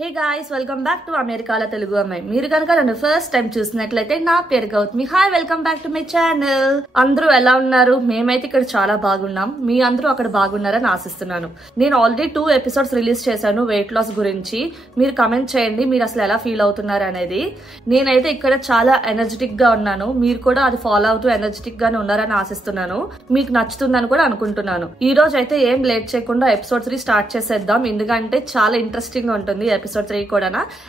Hey guys, welcome back to అమెరికాల తెలుగు అమ్మాయి. మీరు కనుక నన్ను ఫస్ట్ టైం చూసినట్లయితే నా పేరు Gautami. Hi, welcome back to my channel. అందరూ ఎలా ఉన్నారు? మేమైతే ఇక్కడ చాలా బాగున్నాం. మీ అందరూ అక్కడ బాగున్నారని ఆశిస్తున్నాను. నేను ఆల్రెడీ 2 ఎపిసోడ్స్ రిలీజ్ చేశాను వెయిట్ లాస్ గురించి. మీరు కమెంట్ చేయండి మీరు అసలు ఎలా ఫీల్ అవుతున్నారు అనేది. నేనైతే ఇక్కడ చాలా ఎనర్జెటిక్ గా ఉన్నాను. మీరు కూడా అది ఫాలో అవుతూ ఎనర్జెటిక్ గానే ఉన్నారని ఆశిస్తున్నాను. మీకు నచ్చుతుందని కూడా అనుకుంటున్నాను. ఈ రోజు అయితే ఏం లేట్ చేయకుండా ఎపిసోడ్ 3 స్టార్ట్ చేసేద్దాం. ఎందుకంటే చాలా ఇంట్రెస్టింగ్ గా ఉంటుంది ఎపిసోడ్ 3 కూడా.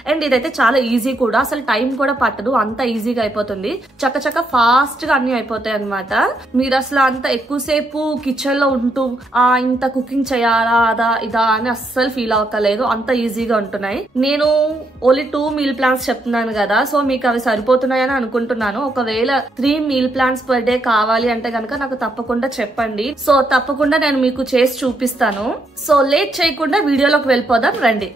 అండ్ ఇదైతే చాలా ఈజీ కూడా, అసలు టైం కూడా పట్టదు, అంత ఈజీగా అయిపోతుంది. చక్క ఫాస్ట్ గా అన్ని అయిపోతాయి అనమాట. మీరు అసలు అంత ఎక్కువసేపు కిచెన్ లో ఉంటూ ఇంత కుకింగ్ చేయాలా అదా ఇదా అని అస్సలు ఫీల్ అవ్వలేదు. అంత ఈజీగా ఉంటున్నాయి. నేను ఓన్లీ 2 మీల్ ప్లాన్స్ చెప్తున్నాను కదా, సో మీకు అవి సరిపోతున్నాయని అనుకుంటున్నాను. ఒకవేళ 3 మీల్ ప్లాన్స్ పర్ డే కావాలి అంటే కనుక నాకు తప్పకుండా చెప్పండి. సో తప్పకుండా నేను మీకు చేసి చూపిస్తాను. సో లేట్ చేయకుండా వీడియోలోకి వెళ్ళిపోదాం రండి.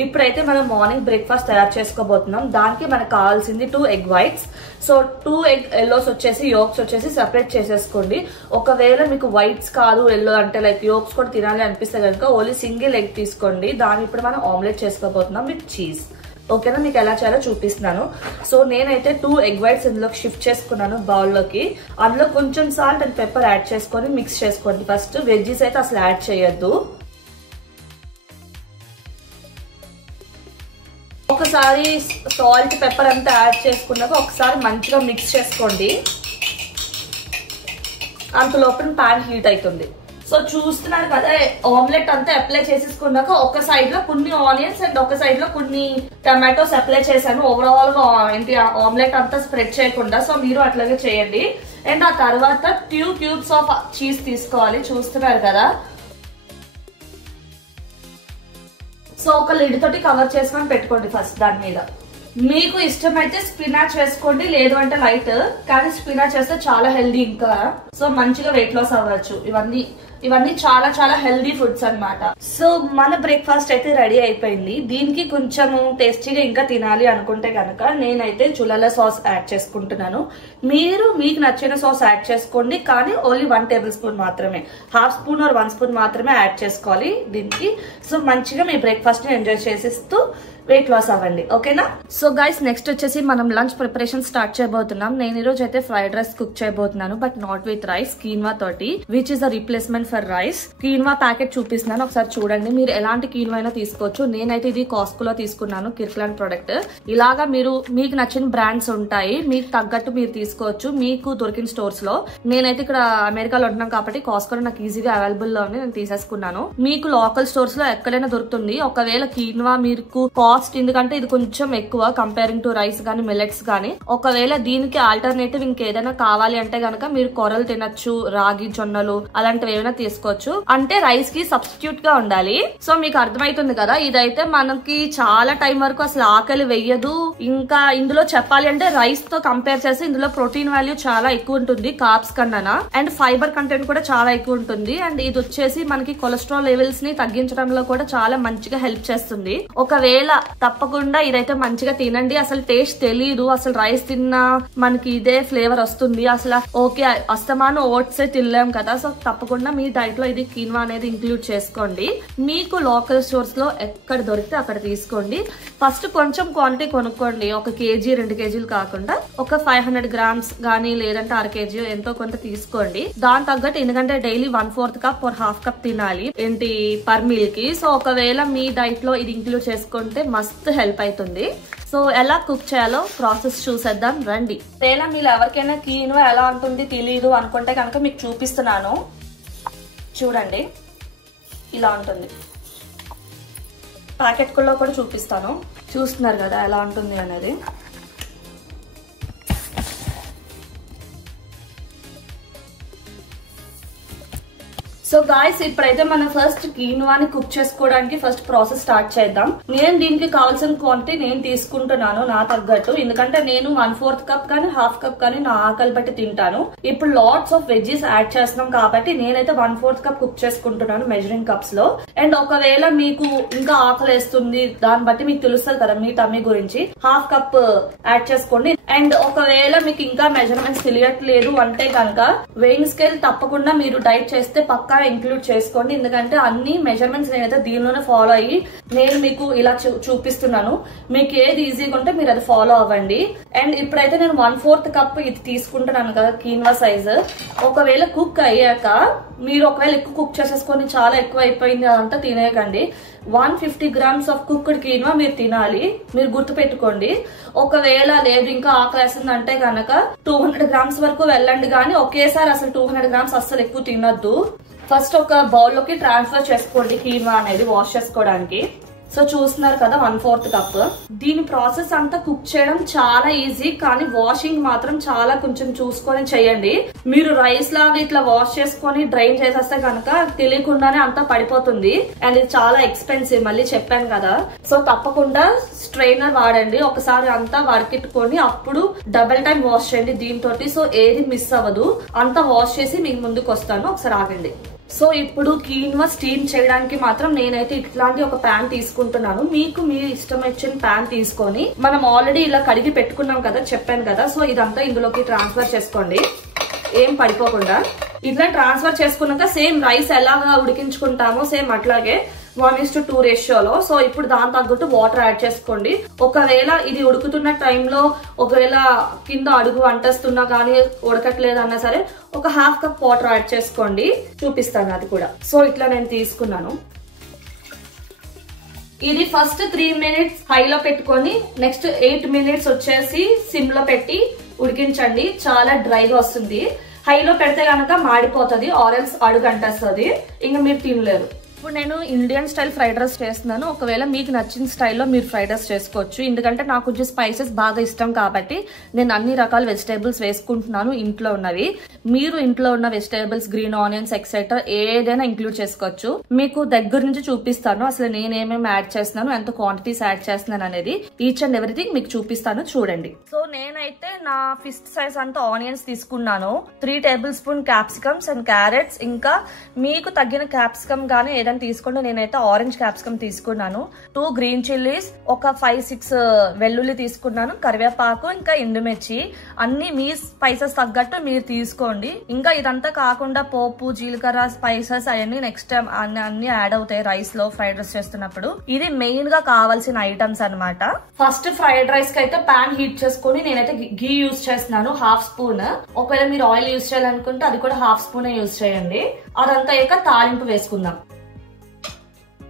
ఇప్పుడైతే మనం మార్నింగ్ బ్రేక్ఫాస్ట్ తయారు చేసుకోబోతున్నాం. దానికి మనకు కావాల్సింది 2 egg whites. So 2 egg yellows వచ్చేసి యోక్స్ వచ్చేసి సెపరేట్ చేసేసుకోండి. ఒకవేళ మీకు వైట్స్ కాదు ఎల్లో అంటే లైక్ యోక్స్ కూడా తినాలి అనిపిస్తే కనుక ఓన్లీ సింగిల్ ఎగ్ తీసుకోండి. దాన్ని ఇప్పుడు మనం ఆమ్లెట్ చేసుకోబోతున్నాం విత్ చీజ్. ఓకేనా, మీకు ఎలా చేయాలో చూపిస్తున్నాను. సో నేనైతే 2 ఎగ్ వైట్స్ ఇందులోకి షిఫ్ట్ చేసుకున్నాను బౌల్లోకి. అందులో కొంచెం సాల్ట్ అండ్ పెప్పర్ యాడ్ చేసుకొని మిక్స్ చేసుకోండి. ఫస్ట్ వెజ్జీస్ అయితే అసలు యాడ్ చేయొద్దు. ఒకసారి సాల్ట్ పెప్పర్ అంతా యాడ్ చేసుకున్నాక ఒకసారి మంచిగా మిక్స్ చేసుకోండి. అంతలోపు ప్యాన్ హీట్ అవుతుంది. సో చూస్తున్నారు కదా, ఆమ్లెట్ అంతా అప్లై చేసేసుకున్నాక ఒక సైడ్ లో కొన్ని ఆనియన్స్ అండ్ ఒక సైడ్ లో కొన్ని టమాటోస్ అప్లై చేశాను. ఓవరాల్ గా ఏంటి ఆమ్లెట్ అంతా స్ప్రెడ్ చేయకుండా. సో మీరు అట్లాగే చేయండి. అండ్ ఆ తర్వాత 2 క్యూబ్స్ ఆఫ్ చీజ్ తీసుకోవాలి. చూస్తున్నారు కదా, సో ఒక లిడ్ తోటి కవర్ చేసుకొని పెట్టుకోండి ఫస్ట్ దాని మీద. మీకు ఇష్టమైతే స్పినాచ్ వేసుకోండి, లేదు అంటే లైట్, కానీ స్పినాచ్ వేస్తే చాలా హెల్దీ ఇంకా. సో మంచిగా వెయిట్ లాస్ అవ్వచ్చు. ఇవన్నీ చాలా హెల్దీ ఫుడ్స్ అన్నమాట. సో మన బ్రేక్ఫాస్ట్ అయితే రెడీ అయిపోయింది. దీనికి కొంచెం టేస్టీగా ఇంకా తినాలి అనుకుంటే కనుక నేనైతే చులల సాస్ యాడ్ చేసుకుంటున్నాను. మీరు మీకు నచ్చిన సాస్ యాడ్ చేసుకోండి, కానీ ఓన్లీ 1 టేబుల్ స్పూన్ మాత్రమే, 1/2 స్పూన్ ఆర్ 1 స్పూన్ మాత్రమే యాడ్ చేసుకోవాలి దీనికి. సో మంచిగా మీ బ్రేక్ఫాస్ట్ ని ఎంజాయ్ చేసేస్తూ వెయిట్ లాస్ అవ్వండి. ఓకేనా? సో గైస్, నెక్స్ట్ వచ్చేసి మనం లంచ్ ప్రిపరేషన్ స్టార్ట్ చేయబోతున్నాం. నేను ఈ రోజు అయితే ఫ్రైడ్ రైస్ కుక్ చేయబోతున్నాను, but not with rice, quinoa తోటి, which is the replacement for rice. Quinoa packet చూపిస్తున్నాను, ఒకసారి చూడండి. మీరు ఎలాంటి కీన్వా అయినా తీసుకోవచ్చు. నేనైతే ఇది కాస్కోలో తీసుకున్నాను, కిర్క్లాండ్ ప్రొడక్ట్. ఇలాగా మీకు నచ్చిన బ్రాండ్స్ ఉంటాయి, మీకు తగ్గట్టు మీరు తీసుకోవచ్చు మీకు దొరికిన స్టోర్స్ లో. నేనైతే ఇక్కడ అమెరికాలో ఉంటున్నాను కాబట్టి కాస్కోలో నాకు ఈజీగా అవైలబుల్ లో ఉంది, నేను తీసేసుకున్నాను. మీకు లోకల్ స్టోర్స్ లో ఎక్కడైనా దొరుకుతుంది. ఒకవేళ కీన్వా మీకు ఎందుకంటే ఇది కొంచెం ఎక్కువ కంపేరింగ్ టు రైస్ గానీ మిల్లెట్స్ గానీ. ఒకవేళ దీనికి ఆల్టర్నేటివ్ ఇంకేదైనా కావాలి అంటే గనక మీరు కొరలు తినొచ్చు, రాగి జొన్నలు అలాంటివి ఏమైనా తీసుకోవచ్చు. అంటే రైస్ కి సబ్స్టిట్యూట్ గా ఉండాలి. సో మీకు అర్థమవుతుంది కదా, ఇదైతే మనకి చాలా టైం వరకు అసలు ఆకలి వెయ్యదు. ఇంకా ఇందులో చెప్పాలి అంటే రైస్ తో కంపేర్ చేసి ఇందులో ప్రోటీన్ వాల్యూ చాలా ఎక్కువ ఉంటుంది కార్బ్స్ కన్నా, అండ్ ఫైబర్ కంటెంట్ కూడా చాలా ఎక్కువ ఉంటుంది. అండ్ ఇది వచ్చేసి మనకి కొలెస్ట్రాల్ లెవెల్స్ ని తగ్గించడంలో కూడా చాలా మంచిగా హెల్ప్ చేస్తుంది. ఒకవేళ తప్పకుండా ఇదైతే మంచిగా తినండి. అసలు టేస్ట్ తెలీదు, అసలు రైస్ తిన్నా మనకి ఇదే ఫ్లేవర్ వస్తుంది. అసలు ఓకే, అస్తమాను ఓట్స్ తినలేం కదా. సో తప్పకుండా మీ డైట్ లో ఇది కీన్వా అనేది ఇంక్లూడ్ చేసుకోండి. మీకు లోకల్ స్టోర్స్ లో ఎక్కడ దొరికితే అక్కడ తీసుకోండి. ఫస్ట్ కొంచెం క్వాంటిటీ కొనుక్కోండి, 1 కేజీ 2 కేజీలు కాకుండా ఒక 500 గ్రామ్స్ గానీ లేదంటే 1/2 కేజీ ఎంతో కొంత తీసుకోండి. దాని తగ్గట్టు, ఎందుకంటే డైలీ 1/4 కప్ or 1/2 కప్ తినాలి ఏంటి పర్ మీల్ కి. సో ఒకవేళ మీ డైట్ లో ఇది ఇంక్లూడ్ చేసుకుంటే మస్తు హెల్ప్ అవుతుంది. సో ఎలా కుక్ చేయాలో ప్రాసెస్ చూసేద్దాం రండి. ఒకవేళ మీరు ఎవరికైనా కీన్వా ఎలా ఉంటుంది తెలీదు అనుకుంటే కనుక మీకు చూపిస్తున్నాను చూడండి. ఇలా ఉంటుంది. ప్యాకెట్ లో కూడా చూపిస్తాను. చూస్తున్నారు కదా ఎలా ఉంటుంది అనేది. సో గాయస్ ఇప్పుడైతే మనం ఫస్ట్ కీన్వాని కుక్ చేసుకోవడానికి ఫస్ట్ ప్రాసెస్ స్టార్ట్ చేద్దాం. నేను దీనికి కావాల్సిన క్వాంటిటీ నేను తీసుకుంటున్నాను నా తగ్గట్టు, ఎందుకంటే నేను 1/4 కప్ కానీ 1/2 కప్ కానీ నా ఆకలి బట్టి తింటాను. ఇప్పుడు లాట్స్ ఆఫ్ వెజ్జెస్ యాడ్ చేస్తున్నాం కాబట్టి నేనైతే 1/4 కప్ కుక్ చేసుకుంటున్నాను మెజరింగ్ కప్స్ లో. అండ్ ఒకవేళ మీకు ఇంకా ఆకలి వేస్తుంది దాన్ని బట్టి మీకు తెలుస్తుంది కదా మీ టమ్మీ గురించి, 1/2 కప్ యాడ్ చేసుకోండి. అండ్ ఒకవేళ మీకు ఇంకా మెజర్మెంట్స్ తెలియట్లేదు అంటే కనుక వెయింగ్ స్కేల్ తప్పకుండా మీరు డైట్ చేస్తే పక్కా ఇంక్లూడ్ చేసుకోండి, ఎందుకంటే అన్ని మెజర్మెంట్స్ నేనైతే దీనిలోనే ఫాలో అయ్యి నేను మీకు ఇలా చూపిస్తున్నాను. మీకు ఏది ఈజీగా ఉంటే మీరు అది ఫాలో అవ్వండి. అండ్ ఇప్పుడైతే నేను 1/4 కప్ ఇది తీసుకుంటున్నాను కదా కీన్వా సైజ్. ఒకవేళ కుక్ అయ్యాక మీరు ఒకవేళ ఎక్కువ కుక్ చేసేసుకొని చాలా ఎక్కువ అయిపోయింది అదంతా తినేయకండి. 150 grams ఆఫ్ కుక్డ్ కీన్వా మీరు తినాలి, మీరు గుర్తు పెట్టుకోండి. ఒకవేళ లేదు ఇంకా ఆకలేస్తుంది అంటే కనుక 200 grams వరకు వెళ్ళండి, కానీ ఒకేసారి అసలు 200 grams అస్సలు ఎక్కువ తినొద్దు. ఫస్ట్ ఒక బౌల్ లోకి ట్రాన్స్ఫర్ చేసుకోండి కీన్వా అనేది వాష్ చేసుకోవడానికి. సో చూస్తున్నారు కదా 1/4 కప్. దీని ప్రాసెస్ అంతా కుక్ చేయడం చాలా ఈజీ, కానీ వాషింగ్ మాత్రం చాలా కొంచెం చూసుకొని చేయండి. మీరు రైస్ లాగా ఇట్లా వాష్ చేసుకొని డ్రైన్ చేసేస్తే కనుక తెలియకుండానే అంతా పడిపోతుంది. అండ్ ఇది చాలా ఎక్స్పెన్సివ్, మళ్ళీ చెప్పాను కదా. సో తప్పకుండా స్ట్రైనర్ వాడండి, ఒకసారి అంతా వరకెట్టుకొని అప్పుడు డబుల్ టైం వాష్ చేయండి దీంతో. సో ఏది మిస్ అవ్వదు. అంతా వాష్ చేసి మీకు ముందుకు వస్తాను, ఒకసారి ఆగండి. సో ఇప్పుడు కీన్వా స్టీమ్ చేయడానికి మాత్రం నేనైతే ఇట్లాంటి ఒక ప్యాన్ తీసుకుంటున్నాను. మీకు మీ ఇష్టం వచ్చిన ప్యాన్ తీసుకొని మనం ఆల్రెడీ ఇలా కడిగి పెట్టుకున్నాం కదా చెప్పాను కదా, సో ఇదంతా ఇందులోకి ట్రాన్స్ఫర్ చేసుకోండి ఏం పడిపోకుండా. ఇట్లా ట్రాన్స్ఫర్ చేసుకున్నాక సేమ్ రైస్ ఎలాగా ఉడికించుకుంటామో సేమ్ అట్లాగే 1:2 రేషియోలో. సో ఇప్పుడు దాని తగ్గట్టు వాటర్ యాడ్ చేసుకోండి. ఒకవేళ ఇది ఉడుకుతున్న టైంలో ఒకవేళ కింద అడుగు అంటేస్తున్నా కానీ ఉడకట్లేదు అన్నా సరే ఒక 1/2 కప్ వాటర్ యాడ్ చేసుకోండి, చూపిస్తాను అది కూడా. సో ఇట్లా నేను తీసుకున్నాను. ఇది ఫస్ట్ 3 minutes హైలో పెట్టుకొని నెక్స్ట్ 8 minutes వచ్చేసి సిమ్ లో పెట్టి ఉడికించండి. చాలా డ్రైగా వస్తుంది. హైలో పెడితే కనుక మాడిపోతుంది, ఆరెల్స్ అడుగు అంటేస్తుంది, ఇంకా మీరు తినలేరు. ఇప్పుడు నేను ఇండియన్ స్టైల్ ఫ్రైడ్ రైస్ చేస్తున్నాను. ఒకవేళ మీకు నచ్చిన స్టైల్లో మీరు ఫ్రైడ్ రైస్ చేసుకోవచ్చు, ఎందుకంటే నాకు కొంచెం స్పైసెస్ బాగా ఇష్టం కాబట్టి నేను అన్ని రకాల వెజిటేబుల్స్ వేసుకుంటున్నాను ఇంట్లో ఉన్నవి. మీరు ఇంట్లో ఉన్న వెజిటేబుల్స్ గ్రీన్ ఆనియన్స్ ఎక్సెట్రా ఏదైనా ఇంక్లూడ్ చేసుకోవచ్చు. మీకు దగ్గర నుంచి చూపిస్తాను అసలు నేనేమేమి యాడ్ చేస్తున్నాను, ఎంత క్వాంటిటీస్ యాడ్ చేస్తున్నాను అనేది ఈచ్ అండ్ ఎవ్రీథింగ్ మీకు చూపిస్తాను, చూడండి. సో నేనైతే నా ఫిస్ట్ సైజ్ అంతా ఆనియన్స్ తీసుకున్నాను, 3 tablespoon క్యాప్సికమ్స్ అండ్ క్యారెట్స్, ఇంకా మీకు తగ్గిన క్యాప్సికమ్ గానీ తీసుకోండి. నేనైతే ఆరెంజ్ క్యాప్సికమ్ తీసుకున్నాను, 2 green chilies, ఒక 5-6 వెల్లుల్లి తీసుకున్నాను, కరివేపాకు, ఇంకా ఎండుమిర్చి. అన్ని మీ స్పైసెస్ తగ్గట్టు మీరు తీసుకోండి. ఇంకా ఇదంతా కాకుండా పోపు జీలకర్ర స్పైసెస్ అవన్నీ నెక్స్ట్ టైం అన్ని యాడ్ అవుతాయి రైస్ లో ఫ్రైడ్ రైస్ చేస్తున్నప్పుడు. ఇది మెయిన్ గా కావాల్సిన ఐటమ్స్ అన్నమాట. ఫస్ట్ ఫ్రైడ్ రైస్ కి అయితే పాన్ హీట్ చేసుకుని నేనైతే గీ యూజ్ చేస్తున్నాను 1/2 spoon. ఒకవేళ మీరు ఆయిల్ యూజ్ చేయాలనుకుంటే అది కూడా 1/2 spoon యూజ్ చేయండి. అదంతా అయ్యాక తాలింపు వేసుకుందాం.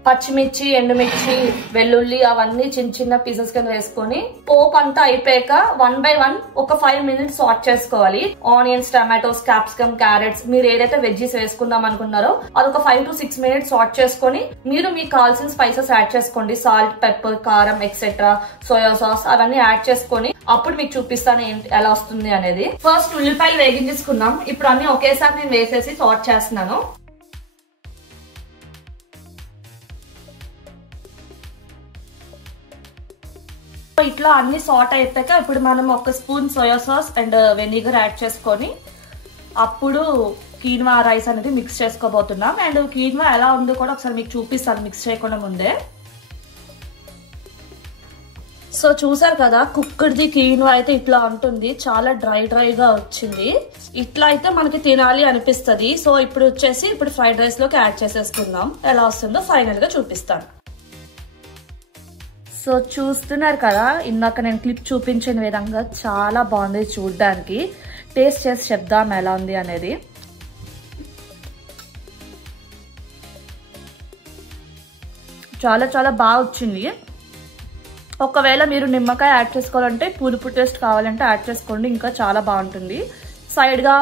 పచ్చిమిర్చి ఎండుమిర్చి వెల్లుల్లి అవన్నీ చిన్న చిన్న పీసెస్ కింద వేసుకొని పోపు అంతా అయిపోయాక 1 by 1 ఒక 5 minutes సాట్ చేసుకోవాలి. ఆనియన్స్, టమాటోస్, క్యాప్సికమ్, క్యారెట్స్ మీరు ఏదైతే వెజ్జెస్ వేసుకుందాం అనుకున్నారో అదొక 5 to 6 minutes సాట్ చేసుకొని మీరు మీకు కావాల్సిన స్పైసెస్ యాడ్ చేసుకోండి. సాల్ట్, పెప్పర్, కారం ఎక్సెట్రా, సోయా సాస్ అవన్నీ యాడ్ చేసుకొని అప్పుడు మీకు చూపిస్తాను ఎలా వస్తుంది అనేది. ఫస్ట్ ఉల్లిపాయలు వేగించేసుకున్నాం. ఇప్పుడు అన్ని ఒకేసారి నేను వేసేసి సాట్ చేస్తున్నాను. ఇట్లా అన్ని సాట్ అయిపోయాక ఇప్పుడు మనం 1 spoon soya sauce and vinegar add చేసుకొని అప్పుడు కీన్వా రైస్ అనేది మిక్స్ చేసుకోబోతున్నాం. అండ్ కీన్వా ఎలా ఉందో కూడా ఒకసారి మీకు చూపిస్తాను మిక్స్ చేయకుండా ముందే. సో చూసారు కదా కుక్కడ్ది కీన్వా అయితే ఇట్లా ఉంటుంది, చాలా డ్రైగా వచ్చింది. ఇట్లా అయితే మనకి తినాలి అనిపిస్తుంది. సో ఇప్పుడు వచ్చేసి ఇప్పుడు ఫ్రైడ్ రైస్ లోకి యాడ్ చేసేసుకుందాం. ఎలా వస్తుందో ఫైనల్ గా చూపిస్తాను. సో చూస్తున్నారు కదా ఇందాక నేను క్లిప్ చూపించిన విధంగా చాలా బాగుంది చూడడానికి. టేస్ట్ చేసి చెప్దాం ఎలా ఉంది అనేది. చాలా బాగా వచ్చింది. ఒకవేళ మీరు నిమ్మకాయ యాడ్ చేసుకోవాలంటే పులుపు టేస్ట్ కావాలంటే యాడ్ చేసుకోండి, ఇంకా చాలా బాగుంటుంది. సైడ్ గా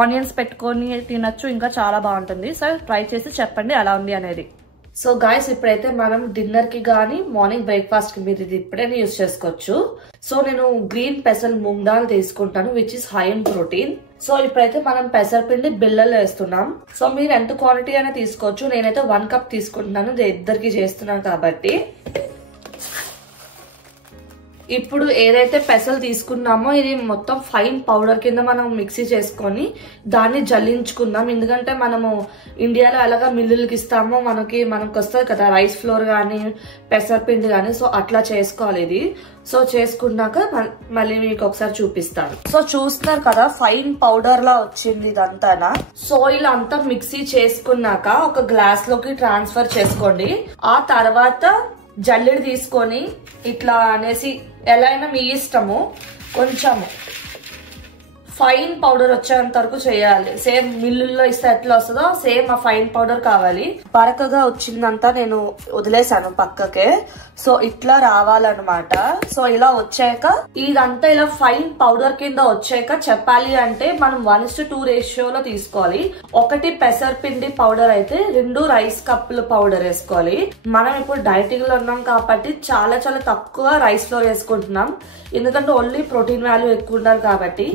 ఆనియన్స్ పెట్టుకొని తినచ్చు, ఇంకా చాలా బాగుంటుంది. సో ట్రై చేసి చెప్పండి ఎలా ఉంది అనేది. సో గాయస్ ఇప్పుడైతే మనం డిన్నర్ కి గానీ మార్నింగ్ బ్రేక్ఫాస్ట్ కి మీరు ఇది ఇప్పుడైనా యూజ్ చేసుకోవచ్చు. సో నేను గ్రీన్ పెసల్ మూంగ్ దాల్ తీసుకుంటాను which is high in protein. So ఇప్పుడైతే మనం పెసరపిండి బిళ్ళలు వేస్తున్నాం. సో మీరు ఎంత క్వాంటిటీ అయినా తీసుకోవచ్చు. నేనైతే 1 కప్ తీసుకుంటున్నాను, ఇద్దరికి చేస్తున్నాను కాబట్టి. ఇప్పుడు ఏదైతే పెసలు తీసుకున్నామో ఇది మొత్తం ఫైన్ పౌడర్ కింద మనం మిక్సీ చేసుకొని దాన్ని జల్లించుకుందాం. ఎందుకంటే మనము ఇండియాలో ఎలాగా మిల్లులకి ఇస్తామో మనకి వస్తుంది కదా రైస్ ఫ్లోర్ కానీ పెసరపిండి కానీ. సో అట్లా చేసుకోవాలి ఇది. సో చేసుకున్నాక మళ్ళీ మీకు ఒకసారి చూపిస్తాను. సో చూస్తున్నారు కదా ఫైన్ పౌడర్ లా వచ్చింది ఇదంతా. సో ఇలా అంతా మిక్సీ చేసుకున్నాక ఒక గ్లాస్ లోకి ట్రాన్స్ఫర్ చేసుకోండి. ఆ తర్వాత జల్లెడ తీసుకొని ఇట్లా అనేసి ఎలా అయినా మీ ఇష్టము కొంచెము ఫైన్ పౌడర్ వచ్చేంత వరకు చేయాలి. సేమ్ మిల్లుల్లో ఇస్తే ఎట్లా వస్తుందో సేమ్ ఆ ఫైన్ పౌడర్ కావాలి. బరకగా వచ్చిందంతా నేను వదిలేసాను పక్కకే. సో ఇట్లా రావాలన్నమాట. సో ఇలా వచ్చాక ఇదంతా ఇలా ఫైన్ పౌడర్ కింద వచ్చాక చెప్పాలి అంటే మనం 1:2 రేషియోలో తీసుకోవాలి. 1 పెసరపిండి పౌడర్ అయితే 2 రైస్ కప్పుల పౌడర్ వేసుకోవాలి. మనం ఇప్పుడు డైటింగ్ లో ఉన్నాం కాబట్టి చాలా చాలా తక్కువ రైస్ ఫ్లోర్ వేసుకుంటున్నాం. ఎందుకంటే ఓన్లీ ప్రోటీన్ వాల్యూ ఎక్కువ ఉండాలి కాబట్టి.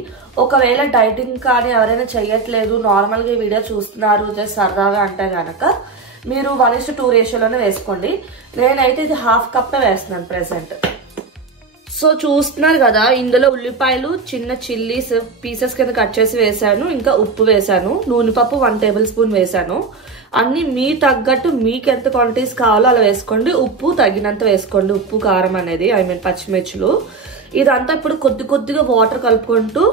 ఒకవేళ డైటింగ్ కానీ ఎవరైనా చెయ్యట్లేదు, నార్మల్ గా వీడియో చూస్తున్నారు జస్ట్ సరదాగా అంటే గనక మీరు 1:2 రేషియోలోనే వేసుకోండి. నేనైతే ఇది 1/2 కప్ వేస్తున్నాను ప్రెసెంట్. సో చూస్తున్నారు కదా ఇందులో ఉల్లిపాయలు చిన్న చిల్లీస్ పీసెస్ కింద కట్ చేసి వేసాను. ఇంకా ఉప్పు వేసాను. నూనెపప్పు 1 టేబుల్ స్పూన్ వేసాను. అన్ని మీ తగ్గట్టు మీకు ఎంత క్వాంటిటీస్ కావాలో అలా వేసుకోండి. ఉప్పు తగినంత వేసుకోండి. ఉప్పు కారం అనేది పచ్చిమిర్చులు. ఇదంతా ఇప్పుడు కొద్ది కొద్దిగా వాటర్ కలుపుకుంటూ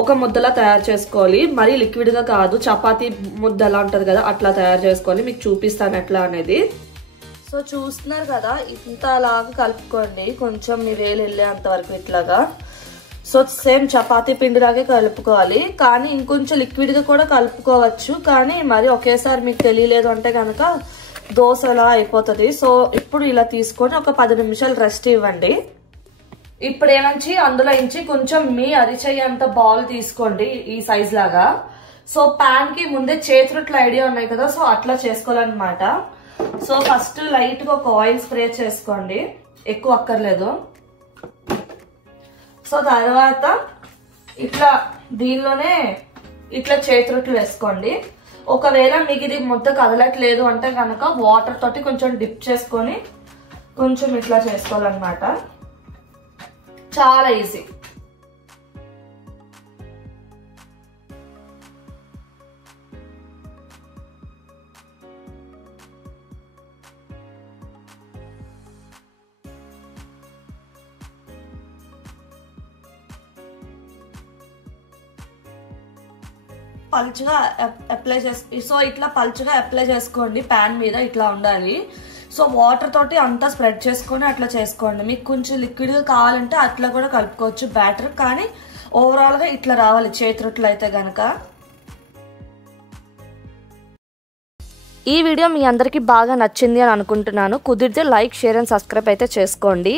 ఒక ముద్దలా తయారు చేసుకోవాలి. మరీ లిక్విడ్ గా కాదు, చపాతీ ముద్ద ఎలా ఉంటది కదా అట్లా తయారు చేసుకోవాలి. మీకు చూపిస్తాను ఎట్లా అనేది. సో చూస్తున్నారు కదా ఇంతలాగా కలుపుకోండి. కొంచెం మీ వేలు వెళ్ళేంత వరకు ఇట్లాగా. సో సేమ్ చపాతీ పిండిలాగే కలుపుకోవాలి. కానీ ఇంకొంచెం లిక్విడ్ గా కూడా కలుపుకోవచ్చు. కానీ మరి ఒకేసారి మీకు తెలియలేదు అంటే కనుక దోశలా అయిపోతుంది. సో ఇప్పుడు ఇలా తీసుకొని ఒక 10 నిమిషాలు రెస్ట్ ఇవ్వండి. ఇప్పుడు ఏమంచి అందులో ఇంచి కొంచెం మీ అరిచేయంత బాల్ తీసుకోండి ఈ సైజ్ లాగా. సో పాన్ కి ముందే చేతులు ఐడియా ఉన్నాయి కదా, సో అట్లా చేసుకోవాలన్నమాట. సో ఫస్ట్ లైట్ గా ఒక ఆయిల్ స్ప్రే చేసుకోండి, ఎక్కువ అక్కర్లేదు. సో తర్వాత ఇట్లా దీనిలోనే ఇట్లా చేతులు వేసుకోండి. ఒకవేళ మీకు ఇది ముద్ద కదలట్లేదు అంటే కనుక వాటర్ తోటి కొంచెం డిప్ చేసుకొని కొంచెం ఇట్లా చేసుకోవాలన్నమాట. చాలా ఈజీ. పలుచగా అప్లై సో ఇట్లా పలుచగా అప్లై చేసుకోండి. ప్యాన్ మీద ఇట్లా ఉండాలి. సో వాటర్ తోటి అంతా స్ప్రెడ్ చేసుకొని అట్లా చేసుకోండి. మీకు కొంచెం లిక్విడ్ గా కావాలంటే అట్లా కూడా కలుపుకోవచ్చు బ్యాటర్. కానీ ఓవరాల్ గా ఇట్లా రావాలి చేతులు అయితే గనక. ఈ వీడియో మీ అందరికి బాగా నచ్చింది అని అనుకుంటున్నాను. కుదిరితే లైక్, షేర్ అండ్ సబ్స్క్రైబ్ అయితే చేసుకోండి.